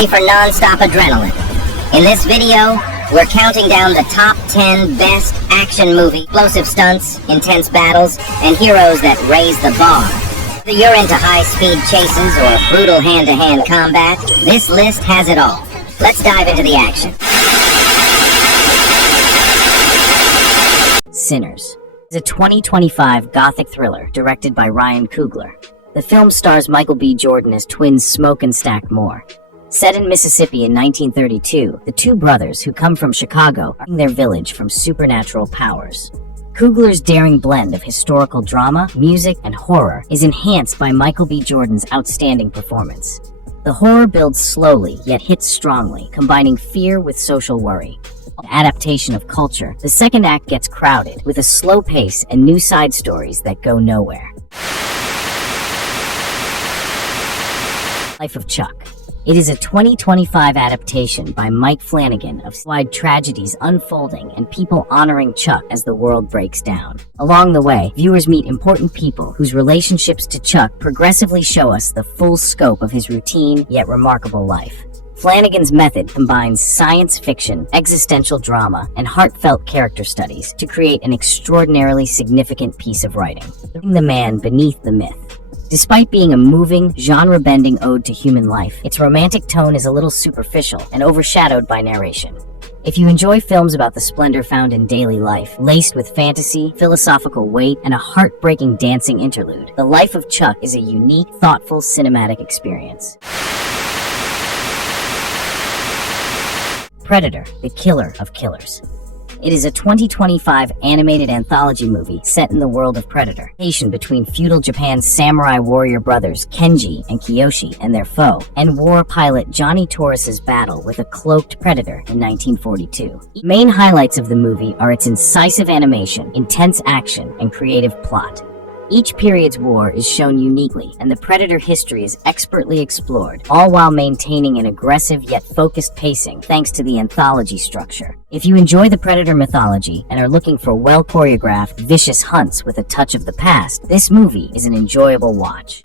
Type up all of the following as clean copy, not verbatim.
ready for non-stop adrenaline. In this video, we're counting down the top 10 best action movie, explosive stunts, intense battles, and heroes that raise the bar. Whether you're into high-speed chases or brutal hand-to-hand combat, this list has it all. Let's dive into the action. Sinners is a 2025 gothic thriller directed by Ryan Coogler. The film stars Michael B. Jordan as twins Smoke and Stack Moore. Set in Mississippi in 1932, the two brothers who come from Chicago are in their village from supernatural powers. Coogler's daring blend of historical drama, music, and horror is enhanced by Michael B. Jordan's outstanding performance. The horror builds slowly, yet hits strongly, combining fear with social worry. Adaptation of culture, the second act gets crowded, with a slow pace and new side stories that go nowhere. Life of Chuck. It is a 2025 adaptation by Mike Flanagan of wide tragedies unfolding and people honoring Chuck as the world breaks down. Along the way, viewers meet important people whose relationships to Chuck progressively show us the full scope of his routine yet remarkable life. Flanagan's method combines science fiction, existential drama, and heartfelt character studies to create an extraordinarily significant piece of writing, putting the man beneath the myth. Despite being a moving, genre-bending ode to human life, its romantic tone is a little superficial and overshadowed by narration. If you enjoy films about the splendor found in daily life, laced with fantasy, philosophical weight, and a heartbreaking dancing interlude, The Life of Chuck is a unique, thoughtful cinematic experience. Predator, the Killer of Killers. It is a 2025 animated anthology movie set in the world of Predator, between feudal Japan's samurai warrior brothers Kenji and Kiyoshi and their foe, and war pilot Johnny Torres's battle with a cloaked predator in 1942. Main highlights of the movie are its incisive animation, intense action, and creative plot. Each period's war is shown uniquely, and the Predator history is expertly explored, all while maintaining an aggressive yet focused pacing thanks to the anthology structure. If you enjoy the Predator mythology and are looking for well-choreographed, vicious hunts with a touch of the past, this movie is an enjoyable watch.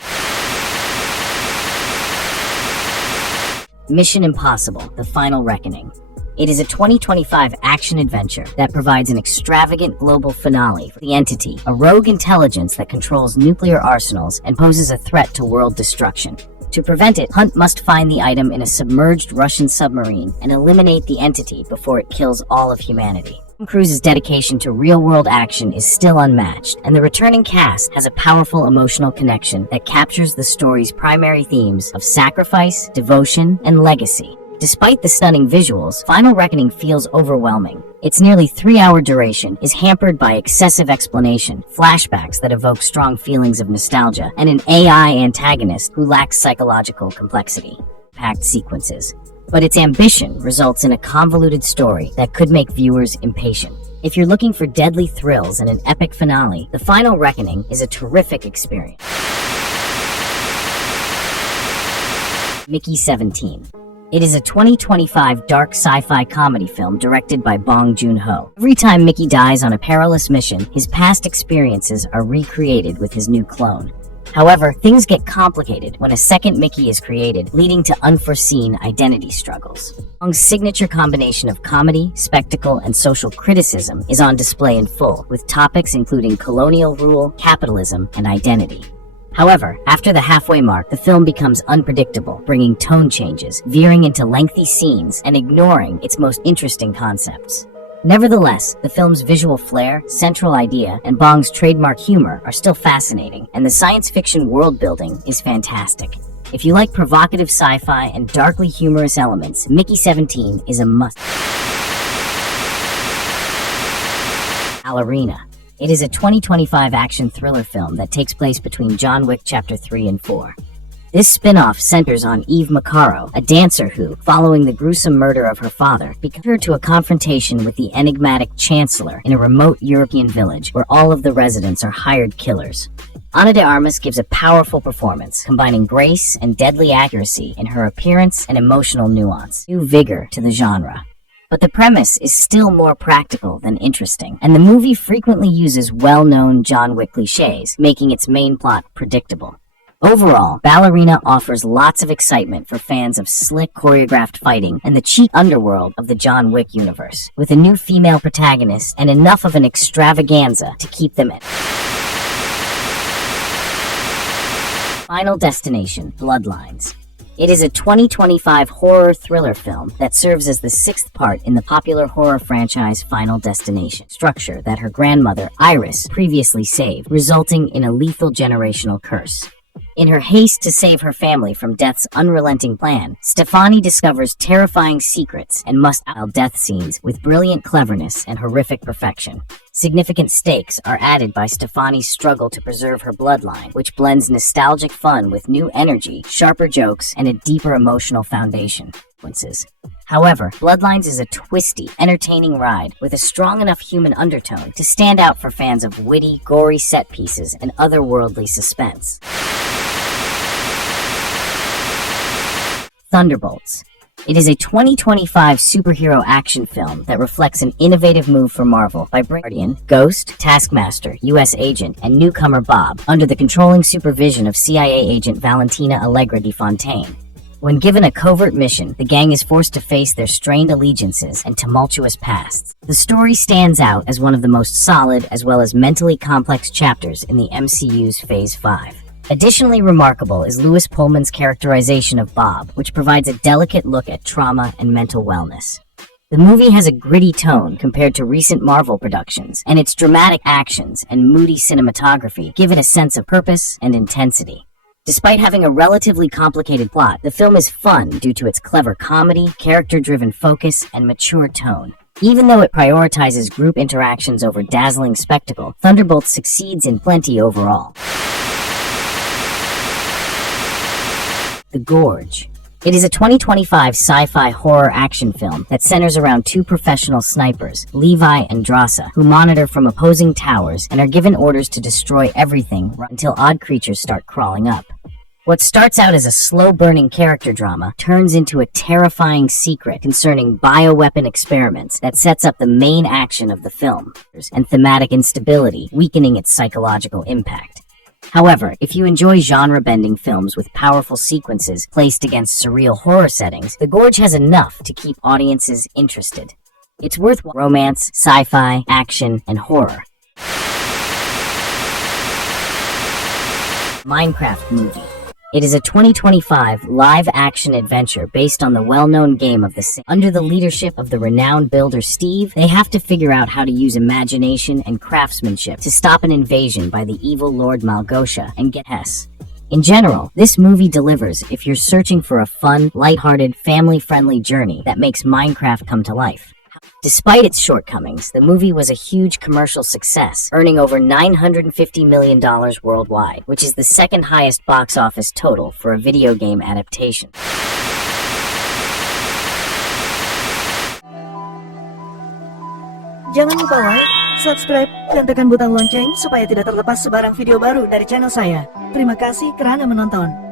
Mission Impossible: The Final Reckoning. It is a 2025 action-adventure that provides an extravagant global finale for the Entity, a rogue intelligence that controls nuclear arsenals and poses a threat to world destruction. To prevent it, Hunt must find the item in a submerged Russian submarine and eliminate the Entity before it kills all of humanity. Tom Cruise's dedication to real-world action is still unmatched, and the returning cast has a powerful emotional connection that captures the story's primary themes of sacrifice, devotion, and legacy. Despite the stunning visuals, Final Reckoning feels overwhelming. Its nearly 3-hour duration is hampered by excessive explanation, flashbacks that evoke strong feelings of nostalgia, and an AI antagonist who lacks psychological complexity. Packed sequences. But its ambition results in a convoluted story that could make viewers impatient. If you're looking for deadly thrills and an epic finale, The Final Reckoning is a terrific experience. Mickey 17. It is a 2025 dark sci-fi comedy film directed by Bong Joon-ho. Every time Mickey dies on a perilous mission, his past experiences are recreated with his new clone. However, things get complicated when a second Mickey is created, leading to unforeseen identity struggles. Bong's signature combination of comedy, spectacle, and social criticism is on display in full, with topics including colonial rule, capitalism, and identity. However, after the halfway mark, the film becomes unpredictable, bringing tone changes, veering into lengthy scenes, and ignoring its most interesting concepts. Nevertheless, the film's visual flair, central idea, and Bong's trademark humor are still fascinating, and the science fiction world building is fantastic. If you like provocative sci-fi and darkly humorous elements, Mickey 17 is a must. Ballerina. It is a 2025 action thriller film that takes place between John Wick Chapter 3 and 4. This spin-off centers on Eve Macaro, a dancer who, following the gruesome murder of her father, becomes her to a confrontation with the enigmatic Chancellor in a remote European village where all of the residents are hired killers. Ana de Armas gives a powerful performance, combining grace and deadly accuracy in her appearance and emotional nuance, new vigor to the genre. But the premise is still more practical than interesting, and the movie frequently uses well-known John Wick cliches, making its main plot predictable. Overall, Ballerina offers lots of excitement for fans of slick choreographed fighting and the cheap underworld of the John Wick universe, with a new female protagonist and enough of an extravaganza to keep them Final Destination, Bloodlines. It is a 2025 horror thriller film that serves as the sixth part in the popular horror franchise Final Destination, structure that her grandmother, Iris, previously saved, resulting in a lethal generational curse. In her haste to save her family from death's unrelenting plan, Stefani discovers terrifying secrets and must outdo death scenes with brilliant cleverness and horrific perfection. Significant stakes are added by Stefani's struggle to preserve her bloodline, which blends nostalgic fun with new energy, sharper jokes, and a deeper emotional foundation. However, Bloodlines is a twisty, entertaining ride with a strong enough human undertone to stand out for fans of witty, gory set pieces and otherworldly suspense. Thunderbolts. It is a 2025 superhero action film that reflects an innovative move for Marvel by bringing Ghost, Taskmaster, U.S. Agent, and newcomer Bob under the controlling supervision of CIA agent Valentina Allegra de Fontaine. When given a covert mission, the gang is forced to face their strained allegiances and tumultuous pasts. The story stands out as one of the most solid as well as mentally complex chapters in the MCU's Phase 5. Additionally remarkable is Lewis Pullman's characterization of Bob, which provides a delicate look at trauma and mental wellness. The movie has a gritty tone compared to recent Marvel productions, and its dramatic actions and moody cinematography give it a sense of purpose and intensity. Despite having a relatively complicated plot, the film is fun due to its clever comedy, character-driven focus, and mature tone. Even though it prioritizes group interactions over dazzling spectacle, Thunderbolts succeeds in plenty overall. The Gorge. It is a 2025 sci-fi horror action film that centers around two professional snipers, Levi and Drasa, who monitor from opposing towers and are given orders to destroy everything until odd creatures start crawling up. What starts out as a slow-burning character drama turns into a terrifying secret concerning bioweapon experiments that sets up the main action of the film, and thematic instability, weakening its psychological impact. However, if you enjoy genre-bending films with powerful sequences placed against surreal horror settings, The Gorge has enough to keep audiences interested. It's worth romance, sci-fi, action, and horror. Minecraft Movie. It is a 2025 live-action adventure based on the well-known game of the same. Under the leadership of the renowned builder Steve, they have to figure out how to use imagination and craftsmanship to stop an invasion by the evil Lord Malgosha and get Hess. In general, this movie delivers if you're searching for a fun, lighthearted, family-friendly journey that makes Minecraft come to life. Despite its shortcomings, the movie was a huge commercial success, earning over $950 million worldwide, which is the second highest box office total for a video game adaptation. Jangan lupa like, subscribe, dan tekan butang lonceng supaya tidak terlepas sebarang video baru dari channel saya. Terima kasih kerana menonton.